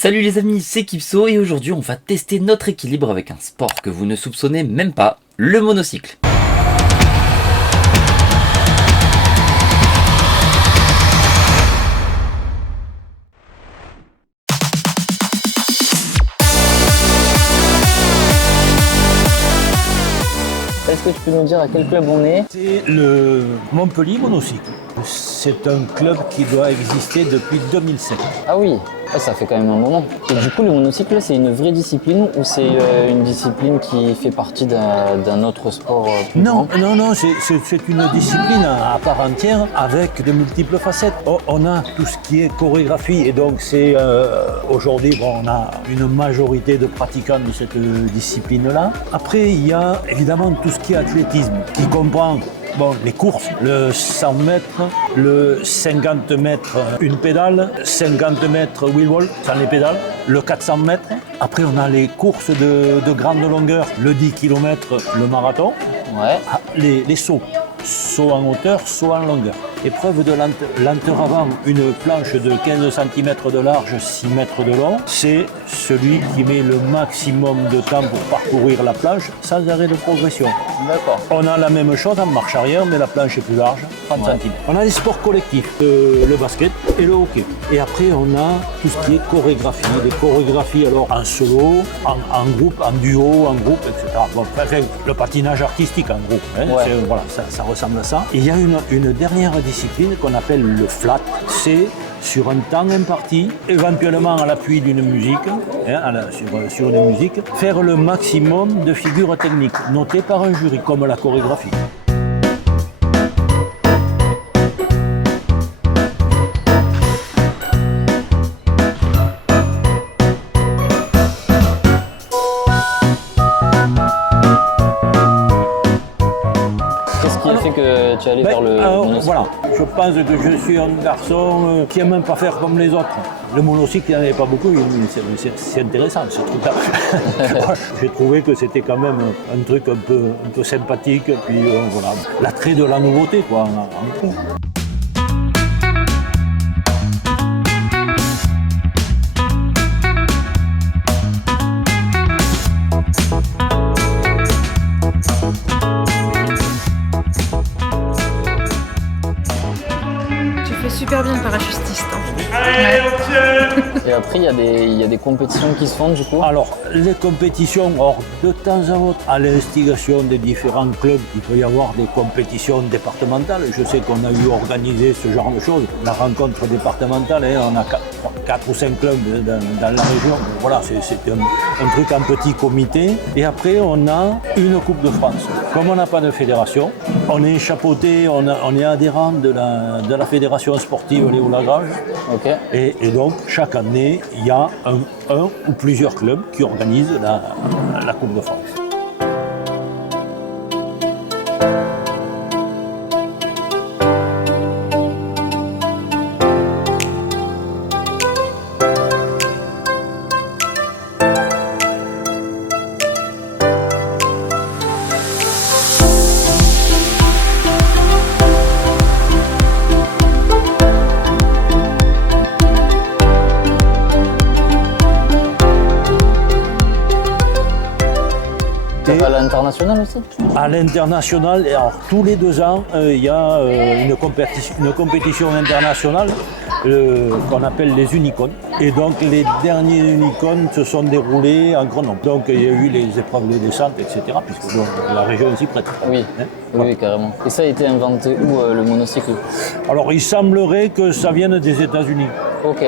Salut les amis, c'est Kipso et aujourd'hui on va tester notre équilibre avec un sport que vous ne soupçonnez même pas, le monocycle. Est-ce que tu peux nous dire à quel club on est? C'est le Montpellier Monocycle. C'est un club qui doit exister depuis 2007. Ah oui, ça fait quand même un moment. Et du coup, le monocycle, c'est une vraie discipline ou c'est une discipline qui fait partie d'un autre sport plus Non, grand? non, c'est une discipline à part entière avec de multiples facettes. On a tout ce qui est chorégraphie et donc c'est aujourd'hui, on a une majorité de pratiquants de cette discipline-là. Après, il y a évidemment tout ce qui est athlétisme qui comprend les courses, le 100 mètres, le 50 mètres une pédale, 50 mètres wheel walk sans les pédales, le 400 mètres. Après, on a les courses de grande longueur, le 10 km, le marathon, Ouais. les sauts. Saut en hauteur, saut en longueur. Épreuve de lenteur avant, une planche de 15 cm de large, 6 mètres de long. C'est celui qui met le maximum de temps pour parcourir la planche sans arrêt de progression. D'accord. On a la même chose en marche arrière, mais la planche est plus large, 30 Ouais. cm. On a les sports collectifs, le basket et le hockey. Et après, on a tout ce qui est chorégraphie. Les chorégraphies alors en solo, en groupe, en duo, en groupe, etc. Enfin, le patinage artistique en groupe. Hein, Ouais. voilà, ça ressemble à ça. Et il y a une dernière discipline qu'on appelle le flat. C'est sur un temps imparti, éventuellement à l'appui d'une musique, sur une musique, faire le maximum de figures techniques notées par un jury, comme la chorégraphie. Qu'est-ce qui a fait que tu es allé vers le monocycle? Voilà, je pense que je suis un garçon qui n'aime même pas faire comme les autres. Le monocycle, il n'y en avait pas beaucoup, mais c'est intéressant ce truc-là. J'ai trouvé que c'était quand même un truc un peu sympathique, puis voilà, l'attrait de la nouveauté, quoi. En tout. Tu fais super bien le parachutiste. Hein. Et après, il y a des compétitions qui se font du coup. Alors, les compétitions, de temps à autre, à l'instigation des différents clubs, il peut y avoir des compétitions départementales. Je sais qu'on a eu organisé ce genre de choses. La rencontre départementale, on a 4 ou 5 clubs dans la région. Voilà, c'est un truc en petit comité. Et après, on a une Coupe de France. Comme on n'a pas de fédération, on est chapeauté, on est adhérent de la fédération sportive Léo Lagrange. Ok. Et donc, chaque année, il y a un ou plusieurs clubs qui organisent la Coupe de France. À l'international aussi? À l'international, et alors tous les 2 ans, il y a une compétition internationale qu'on appelle les Unicorns. Et donc les derniers Unicorns se sont déroulés en grand nombre. Donc il y a eu les épreuves de descente, etc. Puisque la région s'y prête. Oui. Hein, Oui, carrément. Et ça a été inventé où le monocycle? Alors il semblerait que ça vienne des États-Unis. Ok.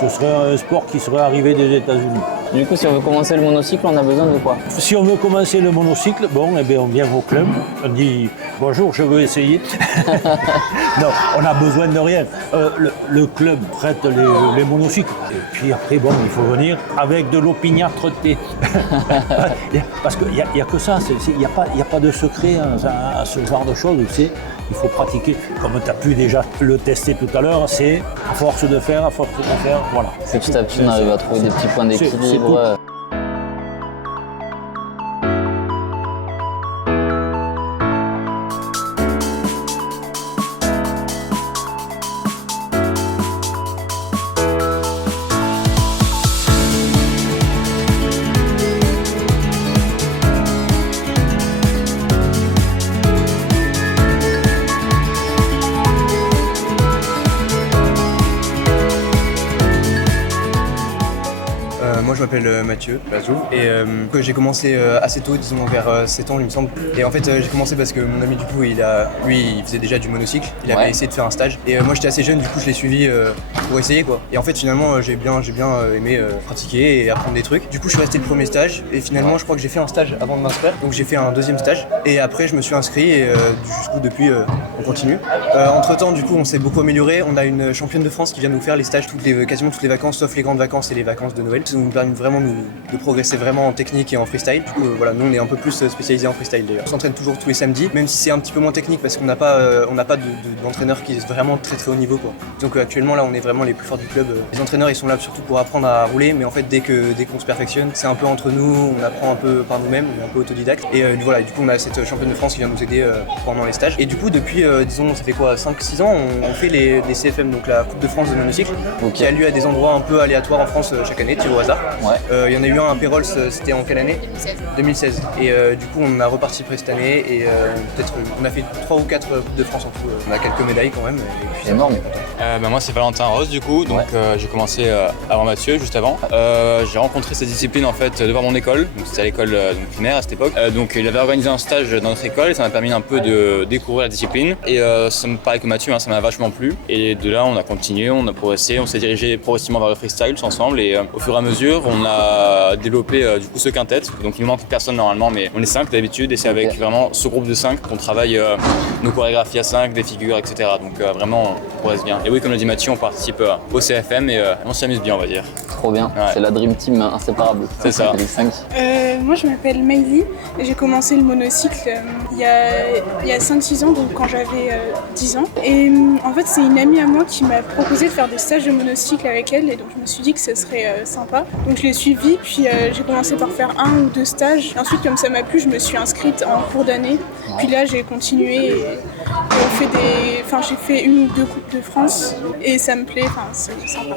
Ce serait un sport qui serait arrivé des États-Unis. Du coup, si on veut commencer le monocycle, on a besoin de quoi? Si on veut commencer le monocycle, on vient au club, on dit bonjour, je veux essayer. Non, on n'a besoin de rien. Le club prête les monocycles. Et puis après, il faut venir avec de l'opiniâtreté. Parce qu'il n'y a que ça, il n'y a pas de secret à ce genre de choses. Il faut pratiquer. Comme tu as pu déjà le tester tout à l'heure, c'est à force de faire, voilà. Petit à petit, on arrive à trouver des petits points C'est d'équilibre. tout. Moi je m'appelle Mathieu Lazou et j'ai commencé assez tôt, disons vers 7 ans il me semble. Et en fait j'ai commencé parce que mon ami du coup lui il faisait déjà du monocycle, il avait essayé de faire un stage. Et moi j'étais assez jeune, du coup je l'ai suivi pour essayer quoi. Et en fait finalement j'ai bien aimé pratiquer et apprendre des trucs. Du coup je suis resté le premier stage et finalement je crois que j'ai fait un stage avant de m'inscrire. Donc j'ai fait un deuxième stage et après je me suis inscrit et jusqu'au depuis on continue. Entre temps du coup on s'est beaucoup amélioré, on a une championne de France qui vient nous faire les stages quasiment toutes les vacances sauf les grandes vacances et les vacances de Noël. Ça nous permet vraiment de progresser vraiment en technique et en freestyle. Du coup voilà, nous on est un peu plus spécialisé en freestyle d'ailleurs. On s'entraîne toujours tous les samedis, même si c'est un petit peu moins technique parce qu'on n'a pas d'entraîneur qui est vraiment très très haut niveau quoi. Donc actuellement là on est vraiment les plus forts du club. Les entraîneurs ils sont là surtout pour apprendre à rouler, mais en fait dès qu'on se perfectionne, c'est un peu entre nous, on apprend un peu par nous-mêmes, on est un peu autodidacte. Et voilà, du coup on a cette championne de France qui vient nous aider pendant les stages. Et du coup depuis disons ça fait quoi 5-6 ans on fait les CFM, donc la Coupe de France de monocycle, qui a lieu à des endroits un peu aléatoires en France chaque année, tiré au hasard. Il y en a eu un à Pérols, c'était en quelle année 2016. Et du coup on a reparti après cette année et peut-être on a fait 3 ou 4 Coupes de France en tout. On a quelques médailles quand même. Et puis, c'est énorme. Moi c'est Valentin Rose du coup, donc j'ai commencé avant Mathieu, juste avant. J'ai rencontré cette discipline en fait devant mon école, donc c'était à l'école primaire à cette époque. Donc il avait organisé un stage dans notre école et ça m'a permis un peu de découvrir la discipline. Et ça me paraît que Mathieu, ça m'a vachement plu. Et de là on a continué, on a progressé, on s'est dirigé progressivement vers le freestyle ensemble et au fur et à mesure on a développé du coup ce quintet. Donc il nous manque personne normalement, mais on est 5 d'habitude et c'est avec vraiment ce groupe de 5 qu'on travaille nos chorégraphies à 5, des figures, etc. Donc vraiment on progresse bien. Et oui, comme l'a dit Mathieu, on participe au CFM et on s'amuse bien on va dire. Trop bien, c'est la Dream Team inséparable. C'est ça. Les 5. Moi je m'appelle Maïli et j'ai commencé le monocycle il y a 5-6 ans, donc quand j'avais 10 ans. Et en fait c'est une amie à moi qui m'a proposé de faire des stages de monocycle avec elle et donc je me suis dit que ce serait sympa. Donc je l'ai suivi, puis j'ai commencé par faire 1 ou 2 stages. Et ensuite comme ça m'a plu, je me suis inscrite en cours d'année. Puis là j'ai continué et j'ai fait 1 ou 2 Coupes de France et ça me plaît, c'est sympa.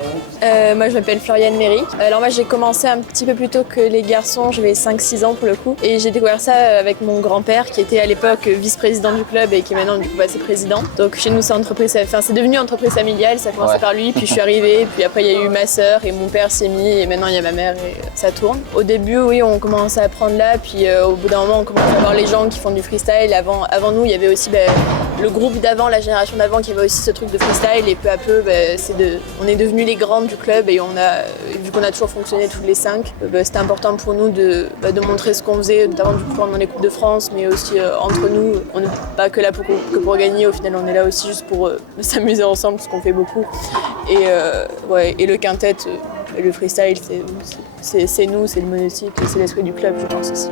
Moi je m'appelle Floriane Méry. Alors moi j'ai commencé un petit peu plus tôt que les garçons, j'avais 5-6 ans pour le coup. Et j'ai découvert ça avec mon grand-père qui était à l'époque vice-président du club et qui est maintenant du coup passé président. Donc chez nous c'est devenu entreprise familiale, ça a commencé par lui, puis je suis arrivée, puis après il y a eu ma sœur et mon père s'est mis et maintenant il y a ma mère et ça tourne. Au début oui on commençait à apprendre là, puis au bout d'un moment on commence à voir les gens qui font du freestyle. Avant nous il y avait aussi le groupe d'avant, la génération d'avant qui avait aussi ce truc de freestyle et peu à peu on est devenus les grandes du club et vu qu'on a toujours fonctionné tous les 5, c'était important pour nous de montrer ce qu'on faisait, notamment du coup pendant les Coupes de France, mais aussi entre nous. On n'est pas que là pour gagner, au final on est là aussi juste pour s'amuser ensemble, ce qu'on fait beaucoup. Et le quintet, le freestyle, c'est nous, c'est le monocycle, c'est l'esprit du club je pense aussi.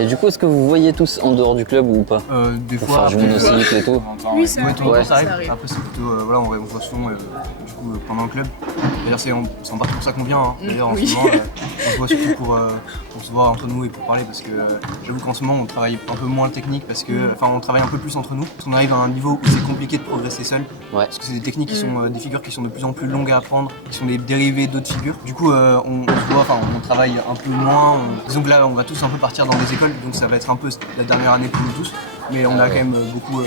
Et du coup, est-ce que vous voyez tous en dehors du club ou pas? Des pour fois, faire du monocycle et tout. Oui, ça arrive. Après c'est plutôt, on voit souvent du coup pendant le club. D'ailleurs c'est en partie pour ça qu'on vient. D'ailleurs en ce moment, on se voit surtout pour se voir entre nous et pour parler parce que j'avoue qu'en ce moment on travaille un peu moins le technique parce que, on travaille un peu plus entre nous. Parce qu'on arrive à un niveau où c'est compliqué de progresser seul. Parce que c'est des techniques qui sont des figures qui sont de plus en plus longues à apprendre, qui sont des dérivés d'autres figures. Du coup on se voit, on travaille un peu moins. Disons que là on va tous un peu partir dans des écoles, donc ça va être un peu la dernière année pour nous tous. Mais on a quand même beaucoup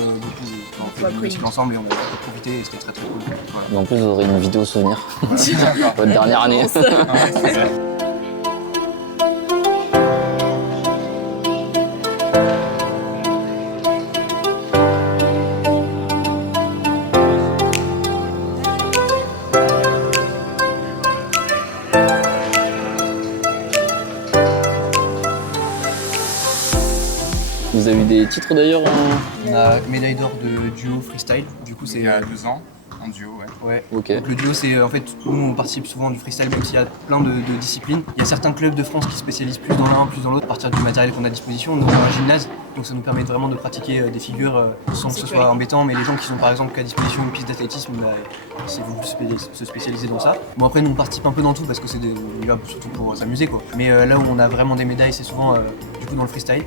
fait du musique ensemble et on a profité et c'était très très cool. Voilà. Et en plus vous aurez une vidéo souvenir. Votre dernière année. Vous avez eu des titres d'ailleurs On a médaille d'or de duo freestyle, du coup c'est il y a 2 ans. En duo, ouais. Ok. Donc le duo, c'est en fait, nous on participe souvent du freestyle, même s'il y a plein de disciplines. Il y a certains clubs de France qui spécialisent plus dans l'un, plus dans l'autre, à partir du matériel qu'on a à disposition. Nous on a un gymnase, donc ça nous permet vraiment de pratiquer des figures sans que ce soit embêtant. Mais les gens qui sont par exemple qu'à disposition une piste d'athlétisme, c'est vous se spécialiser dans ça. Bon après nous on participe un peu dans tout parce que on y va surtout pour s'amuser quoi. Mais là où on a vraiment des médailles, c'est souvent du beaucoup dans le freestyle.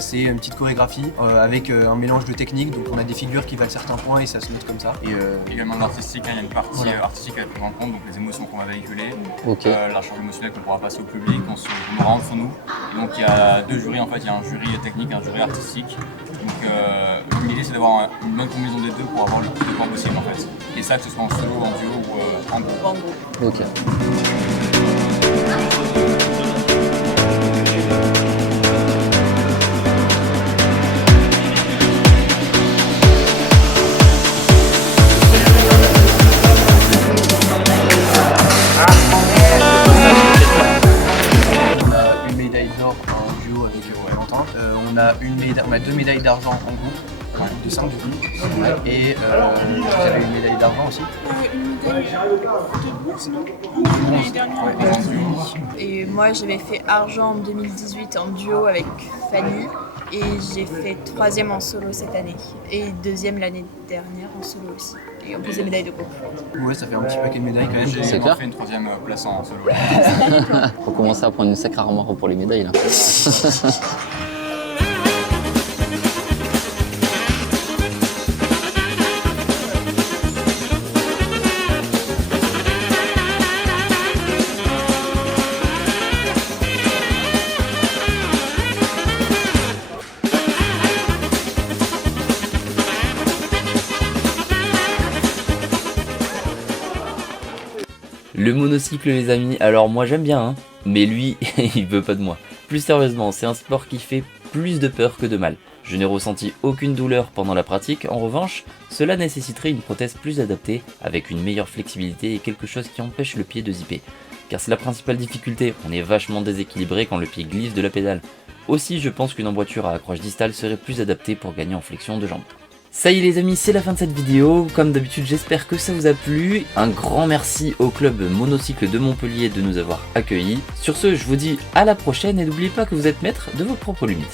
C'est une petite chorégraphie avec un mélange de techniques. Donc on a des figures qui valent certains points et ça se note comme ça. Et également l'artistique, il y a une partie artistique à prendre en compte, donc les émotions qu'on va véhiculer, la charge émotionnelle qu'on pourra passer au public, qu'on aura entre nous. Et donc il y a deux jurys en fait, il y a un jury technique et un jury artistique. Donc l'idée c'est d'avoir une bonne combinaison des deux pour avoir le plus de points possible en fait. Et ça que ce soit en solo, en duo ou en groupe. Ok. On a 2 médailles d'argent en groupe, de 5 du coup, et j'avais une médaille d'argent aussi. Une médaille de bronze, non? L'année dernière. Et moi j'avais fait argent en 2018 en duo avec Fanny et j'ai fait 3e en solo cette année et 2e l'année dernière en solo aussi. Et en plus des médailles de groupe. Ouais, ça fait un petit paquet de médailles quand même. J'ai également fait une 3e place en solo. Faut commencer à prendre une sacrée armoire pour les médailles là. Le monocycle les amis, alors moi j'aime bien hein, mais lui il veut pas de moi. Plus sérieusement, c'est un sport qui fait plus de peur que de mal. Je n'ai ressenti aucune douleur pendant la pratique, en revanche, cela nécessiterait une prothèse plus adaptée, avec une meilleure flexibilité et quelque chose qui empêche le pied de zipper. Car c'est la principale difficulté, on est vachement déséquilibré quand le pied glisse de la pédale. Aussi je pense qu'une emboîture à accroche distale serait plus adaptée pour gagner en flexion de jambes. Ça y est les amis, c'est la fin de cette vidéo. Comme d'habitude, j'espère que ça vous a plu. Un grand merci au club monocycle de Montpellier de nous avoir accueillis. Sur ce, je vous dis à la prochaine et n'oubliez pas que vous êtes maître de vos propres limites.